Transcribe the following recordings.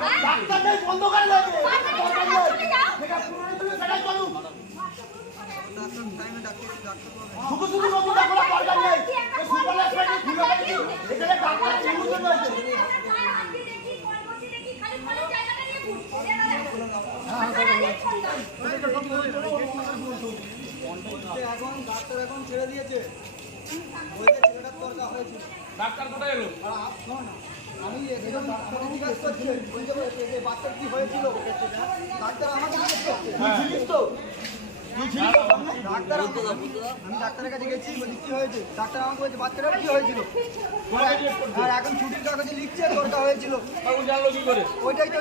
Doctor নেই বন্ধ করে। পুরনো সেটাই শুধু শুধু দরকার নেই সুপার হাসপাতালে খুলে ডাক্তার এখন ডাক্তার এখন ছেড়ে দিয়েছে বলছে ছেলেটার দরকার হয়েছিল ডাক্তার কোথায় এলো? আমি বাচ্চার কি হয়েছিল? ডাক্তার আমাকে করছে। তুই তো? ডাক্তারের কাছে গেছি কি হয়েছে ডাক্তার আমাকে এখন ছুটির কাগজে ওইটাই তো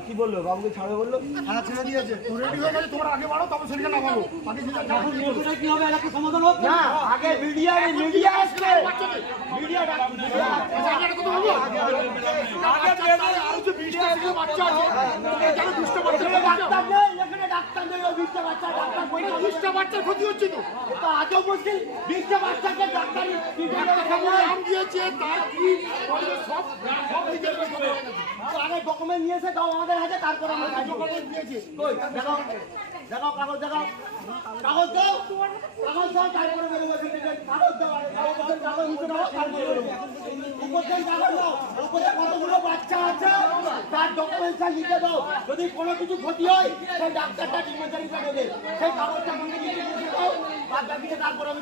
কি বলল বাবুকে ছাড়বে বলল হ্যাঁ ছেড়ে দিয়েছে রেডি তোমরা আগে বাড়ো বাকি হবে করো। না মিডিয়া আসবে বিশটা বাচ্চার ক্ষতি হচ্ছে তো আজও মুশকিল বিশটা বাচ্চাকে ডাক্তারি নাম দিয়েছে তার কি সব আগে ডকুমেন্ট নিয়ে এসে দাও আমাদের হাতে তারপর। ডকুমেন্ট দিয়েছে দেখাও দেখাও কাগজ দেখাও কাগজ দাও কাগজ দাও, তারপরে বেরোবো কাগজ দাও কতগুলো বাচ্চা আছে তার ডকুমেন্টটা লিখে দাও যদি কোনো কিছু ক্ষতি হয় সেই ডাক্তারটা ডিসপেন্সারিটা দেবে সেই কাগজটা লিখে দাও বাদ বাকিটা তারপরে আমি